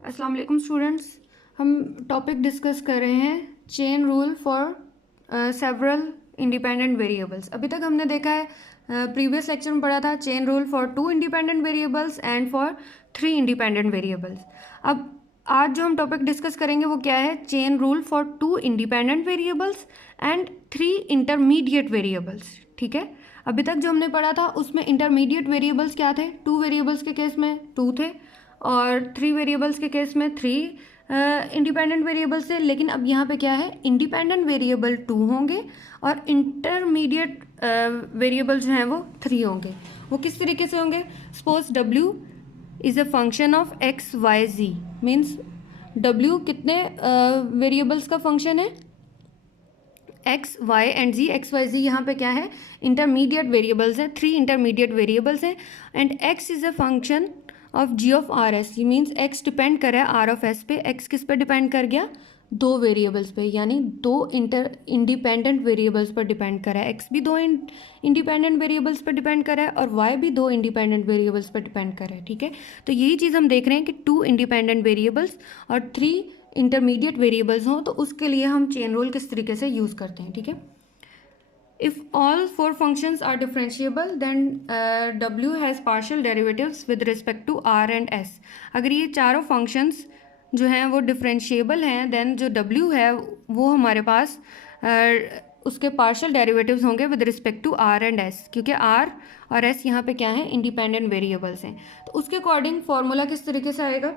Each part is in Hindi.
अस्सलाम वालेकुम स्टूडेंट्स। हम टॉपिक डिस्कस कर रहे हैं chain rule for several independent variables. अभी तक हमने देखा है, प्रीवियस लेक्चर में पढ़ा था chain rule for 2 independent variables and for 3 independent variables. अब आज जो हम टॉपिक डिस्कस करेंगे वो क्या है, chain rule for 2 independent variables and 3 intermediate variables. ठीक है, अभी तक जो हमने पढ़ा था उसमें इंटरमीडिएट वेरिएबल्स क्या थे, 2 वेरिएबल्स के केस में 2 थे और 3 वेरिएबल्स के केस में 3 इंडिपेंडेंट वेरिएबल्स थे। लेकिन अब यहाँ पे क्या है, इंडिपेंडेंट वेरिएबल 2 होंगे और इंटरमीडिएट वेरिएबल जो हैं वो 3 होंगे। वो किस तरीके से होंगे, suppose W is a function of X Y Z, means W कितने वेरिएबल्स का फंक्शन है, X Y and Z. X Y Z यहाँ पे क्या है, इंटरमीडिएट वेरिएबल्स हैं, 3 इंटरमीडिएट वेरिएबल्स हैं। And X is a function of Z of R S, means X depend कर रहा है आर ऑफ एस पे। एक्स किस पे डिपेंड कर गया, 2 वेरिएबल्स पे, यानी 2 इंडिपेंडेंट वेरिएबल्स पर डिपेंड कर रहा है। एक्स भी 2 इंडिपेंडेंट वेरिएबल्स पर डिपेंड कर रहा है और वाई भी 2 इंडिपेंडेंट वेरिएबल्स पर डिपेंड कर रहा है। ठीक है, तो यही चीज़ हम देख रहे हैं कि 2 इंडिपेंडेंट वेरिएबल्स और 3 इंटरमीडिएट वेरिएबल्स हों तो उसके लिए हम चेन रूल किस तरीके से यूज़ करते हैं। ठीक है, if all 4 functions are differentiable then w has partial derivatives with respect to r and s। अगर ये चारों functions जो हैं वो डिफरेंशिएबल हैं देन जो w है वो हमारे पास उसके पार्शियल डेरिवेटिव्स होंगे with respect to r and s, क्योंकि r और s यहाँ पे क्या हैं, इंडिपेंडेंट वेरिएबल्स हैं। तो उसके अकॉर्डिंग फॉर्मूला किस तरीके से आएगा,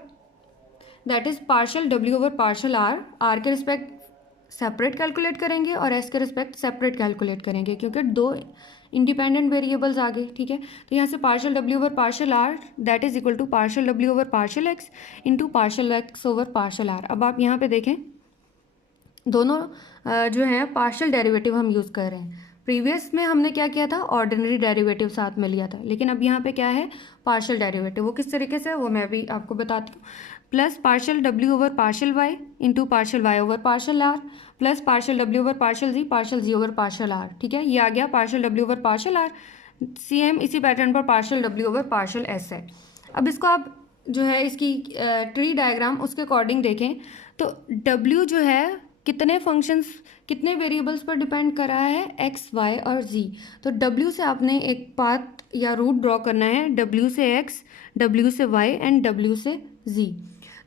that is partial w over partial r के रिस्पेक्ट सेपरेट कैलकुलेट करेंगे और एस के रिस्पेक्ट सेपरेट कैलकुलेट करेंगे, क्योंकि 2 इंडिपेंडेंट वेरिएबल्स आ गए। ठीक है, तो यहाँ से partial W over partial R that is equal to partial W over partial X into partial X over partial R. अब आप यहाँ पे देखें, दोनों जो हैं पार्शियल डेरिवेटिव हम यूज़ कर रहे हैं। प्रीवियस में हमने क्या किया था, ऑर्डिनरी डेरिवेटिव साथ में लिया था, लेकिन अब यहाँ पे क्या है, पार्शियल डेरिवेटिव। वो किस तरीके से, वो मैं भी आपको बताती हूँ। Plus partial W over partial Y into partial Y over partial R plus partial W over partial Z over partial R. ठीक है, ये आ गया partial W over partial R. Same इसी पैटर्न पर partial W over partial S है। अब इसको आप जो है इसकी ट्री डायग्राम उसके अकॉर्डिंग देखें तो डब्ल्यू जो है कितने फंक्शंस कितने वेरिएबल्स पर डिपेंड कर रहा है, एक्स वाई और जी। तो डब्ल्यू से आपने एक पाथ या रूट ड्रॉ करना है, डब्ल्यू से एक्स, डब्ल्यू से वाई एंड डब्ल्यू से जी।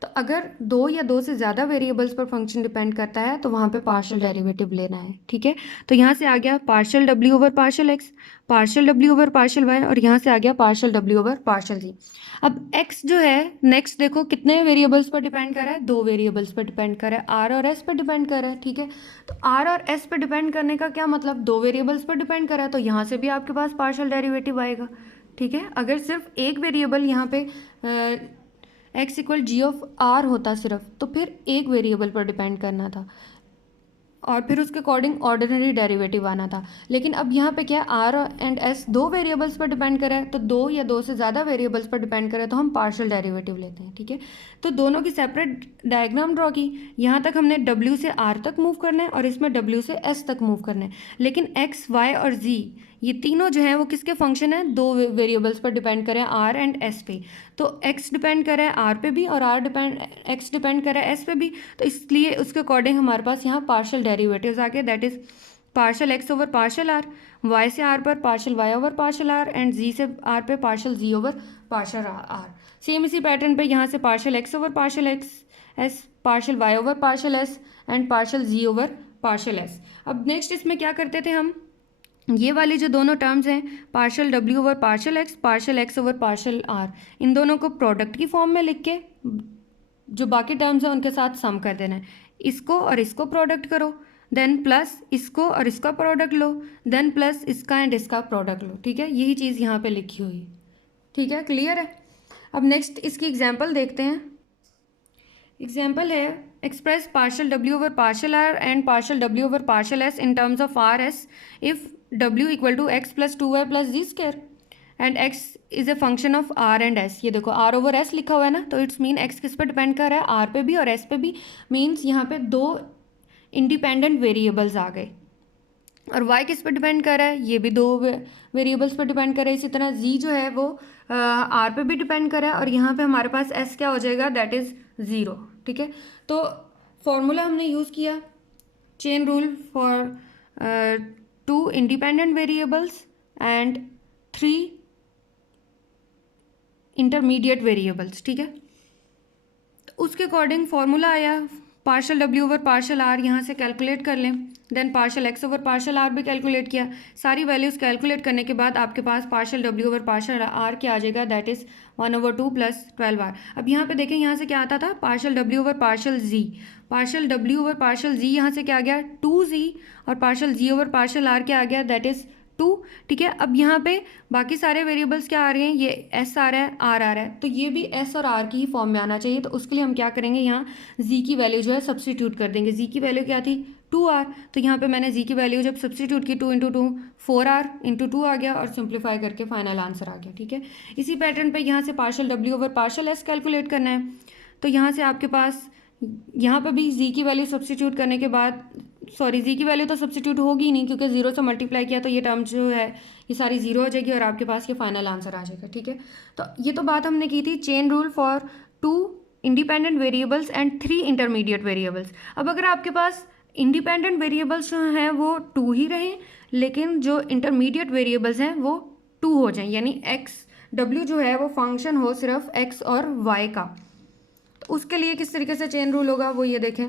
तो अगर 2 या 2 से ज़्यादा वेरिएबल्स पर फंक्शन डिपेंड करता है तो वहाँ पे पार्शियल डेरिवेटिव लेना है। ठीक है, तो यहाँ से आ गया partial W over partial X, partial W over partial Y और यहाँ से आ गया partial W over partial Z. अब एक्स जो है नेक्स्ट देखो कितने वेरिएबल्स पर डिपेंड कर रहा है, 2 वेरिएबल्स पर डिपेंड कर रहा है, आर और एस पर डिपेंड कर रहा है। ठीक है, तो आर और एस पर डिपेंड करने का क्या मतलब, 2 वेरिएबल्स पर डिपेंड कर रहा है, तो यहाँ से भी आपके पास पार्शियल डेरिवेटिव आएगा। ठीक है, अगर सिर्फ एक वेरिएबल यहाँ पे X equal G of R होता सिर्फ, तो फिर एक वेरिएबल पर डिपेंड करना था और फिर उसके अकॉर्डिंग ऑर्डिनरी डेरिवेटिव आना था। लेकिन अब यहाँ पे क्या है, आर एंड एस 2 वेरिएबल्स पर डिपेंड करे, तो 2 या 2 से ज़्यादा वेरिएबल्स पर डिपेंड करे तो हम पार्शियल डेरिवेटिव लेते हैं। ठीक है, तो दोनों की सेपरेट डायग्राम ड्रॉ की। यहाँ तक हमने डब्ल्यू से आर तक मूव करना है और इसमें डब्ल्यू से एस तक मूव करना है। लेकिन एक्स वाई और जी ये तीनों जो हैं वो किसके फंक्शन हैं, 2 वेरिएबल्स पर डिपेंड करें, आर एंड एस पे। तो एक्स डिपेंड करे आर पे भी और एक्स डिपेंड करे एस पे भी, तो इसलिए उसके अकॉर्डिंग हमारे पास यहाँ पार्शियल डेरिवेटिव्स आ गए, that is partial X over partial R, Y से आर पर partial Y over partial R and Z से आर पे partial Z over partial R. Same इसी पैटर्न पे यहाँ से partial X over partial X S, partial Y over partial S and partial Z over partial S. अब नेक्स्ट इसमें क्या करते थे हम, ये वाली जो दोनों टर्म्स हैं partial W over partial X over partial R, इन दोनों को प्रोडक्ट की फॉर्म में लिख के जो बाकी टर्म्स हैं उनके साथ सम कर देना है। इसको और इसको प्रोडक्ट करो, देन प्लस इसको और इसका प्रोडक्ट लो, देन प्लस इसका एंड इसका प्रोडक्ट लो। ठीक है, यही चीज़ यहाँ पे लिखी हुई है। ठीक है, क्लियर है। अब नेक्स्ट इसकी एग्जाम्पल देखते हैं। एग्जाम्पल है, express partial W over partial R and partial W over partial S in terms of R S if w equal to X plus 2y plus Z square and x is a function of r and s। ये देखो r ओवर s लिखा हुआ है ना, तो इट्स मीन x किस पे डिपेंड कर रहा है, r पे भी और s पे भी, मीन्स यहाँ पे 2 इंडिपेंडेंट वेरिएबल्स आ गए। और y किस पे डिपेंड कर रहा है, ये भी दो वेरिएबल्स पे डिपेंड कर रहा है। इसी तरह z जो है वो r पे भी डिपेंड कर रहा है, और यहाँ पे हमारे पास s क्या हो जाएगा, दैट इज़ 0। ठीक है, तो फॉर्मूला हमने यूज़ किया chain rule for 2 independent variables and 3 intermediate variables. ठीक है, तो उसके अकॉर्डिंग फॉर्मूला आया partial w over partial r, यहाँ से कैलकुलेट कर लें, then partial x over partial r भी कैलकुलेट किया। सारी वैल्यूज़ कैलकुलेट करने के बाद आपके पास partial w over partial r क्या आ जाएगा, दैट इज़ 1/2 + 12r। अब यहाँ पे देखें, यहाँ से क्या आता था, partial w over partial z, partial w over partial z यहाँ से क्या आ गया 2z, और partial z over partial r क्या आ गया, दैट इज़ 2। ठीक है, अब यहाँ पे बाकी सारे वेरिएबल्स क्या आ रहे हैं, ये s आ रहा है, r आ रहा है, तो ये भी s और r की ही फॉर्म में आना चाहिए। तो उसके लिए हम क्या करेंगे, यहाँ z की वैल्यू जो है सब्स्टिट्यूट कर देंगे। z की वैल्यू क्या थी, 2r, तो यहाँ पे मैंने z की वैल्यू जब सब्स्टिट्यूट की 2 × 2 4r × 2 आ गया, और सिंप्लीफाई करके फाइनल आंसर आ गया। ठीक है, इसी पैटर्न पे यहाँ से partial w over partial s calculate करना है। तो यहाँ से आपके पास यहाँ पर भी z की वैल्यू सब्स्टिट्यूट करने के बाद, सॉरी z की वैल्यू तो सब्स्टिट्यूट होगी नहीं, क्योंकि 0 से मल्टीप्लाई किया तो ये टर्म जो है ये सारी 0 हो जाएगी, और आपके पास ये फाइनल आंसर आ जाएगा। ठीक है, तो ये तो बात हमने की थी chain rule for 2 independent variables and 3 intermediate variables. अब अगर आपके पास इंडिपेंडेंट वेरिएबल्स जो हैं वो 2 ही रहें, लेकिन जो इंटरमीडिएट वेरिएबल्स हैं वो 2 हो जाएं, यानी w जो है वो फंक्शन हो सिर्फ x और y का, तो उसके लिए किस तरीके से चेन रूल होगा वो ये देखें।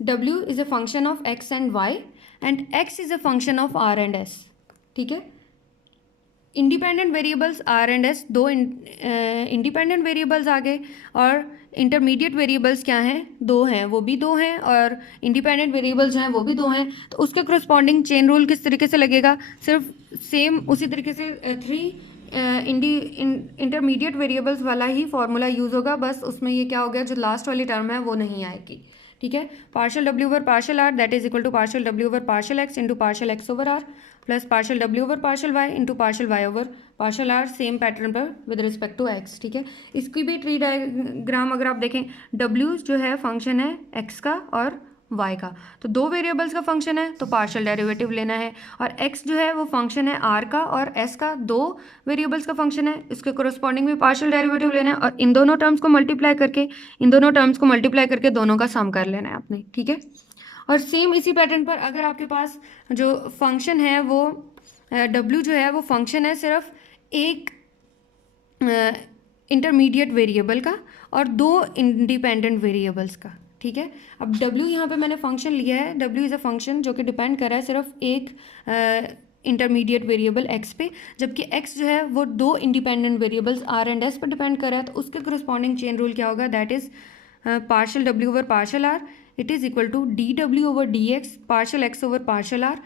w is a function of x and y and x is a function of r and s। ठीक है, independent variables r and s, दो इंडिपेंडेंट वेरिएबल्स आ गए, और इंटरमीडिएट वेरिएबल्स क्या हैं, 2 हैं, वो भी 2 हैं, और इंडिपेंडेंट वेरिएबल्स जो हैं वो भी 2 हैं। तो उसके करस्पॉन्डिंग चेन रूल किस तरीके से लगेगा, सिर्फ सेम उसी तरीके से 3 इंटरमीडिएट वेरिएबल्स वाला ही फॉर्मूला यूज़ होगा, बस उसमें ये क्या हो गया, जो लास्ट वाली टर्म है वो नहीं आएगी। ठीक है, partial w over partial r that is equal to partial w over partial x into partial x over r plus partial w over partial y into partial y over partial r, same pattern पर विद रिस्पेक्ट टू x। ठीक है, इसकी भी ट्री डायग्राम अगर आप देखें, w जो है फंक्शन है x का और y का, तो 2 वेरिएबल्स का फंक्शन है तो पार्शियल डेरिवेटिव लेना है, और x जो है वो फंक्शन है r का और s का, 2 वेरिएबल्स का फंक्शन है, इसके कोरस्पॉन्डिंग भी पार्शियल डेरिवेटिव लेना है, और इन दोनों टर्म्स को मल्टीप्लाई करके दोनों का सम कर लेना है आपने। ठीक है, और सेम इसी पैटर्न पर अगर आपके पास जो फंक्शन है वो w जो है वो फंक्शन है सिर्फ एक इंटरमीडिएट वेरिएबल का और 2 इंडिपेंडेंट वेरिएबल्स का। ठीक है, अब w यहाँ पे मैंने फंक्शन लिया है, w इज़ अ फंक्शन जो कि डिपेंड कर रहा है सिर्फ एक इंटरमीडिएट वेरिएबल x पे, जबकि x जो है वो 2 independent variables r and s पर डिपेंड कर रहा है। तो उसके करस्पॉन्डिंग चेन रूल क्या होगा, that is partial w over partial r it is equal to dw over dx partial x over partial r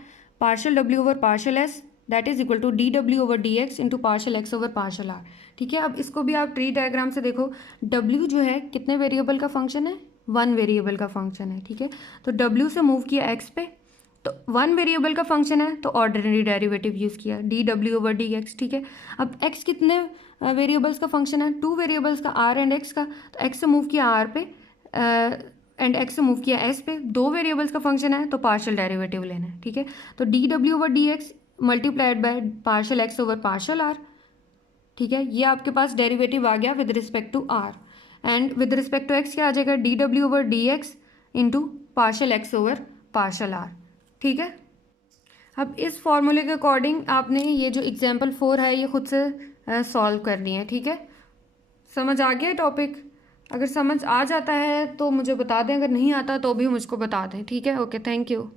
partial w over partial s that is equal to dw over dx into partial x over partial r। ठीक है, अब इसको भी आप ट्री डायग्राम से देखो, w जो है कितने वेरिएबल का फंक्शन है, 1 वेरिएबल का फंक्शन है। ठीक है, तो w से मूव किया x पे, तो 1 वेरिएबल का फंक्शन है तो ऑर्डिनरी डेरिवेटिव यूज़ किया dw ओवर dx। ठीक है, अब x कितने वेरिएबल्स का फंक्शन है, 2 वेरिएबल्स का, r एंड x का, तो x से मूव किया r पे एंड x से मूव किया s पे, 2 वेरिएबल्स का फंक्शन है तो पार्शियल डेरिवेटिव लेना है। ठीक है, तो dw over dx multiplied by partial x over partial r। ठीक है, ये आपके पास डेरिवेटिव आ गया with respect to r, and with respect to x क्या आ जाएगा, dw over dx into partial x over partial r। ठीक है, अब इस फॉर्मूले के अकॉर्डिंग आपने ये जो एग्जाम्पल 4 है ये खुद से सॉल्व करनी है। ठीक है, समझ आ गया टॉपिक, अगर समझ आ जाता है तो मुझे बता दें, अगर नहीं आता तो भी मुझको बता दें। ठीक है, ओके, थैंक यू।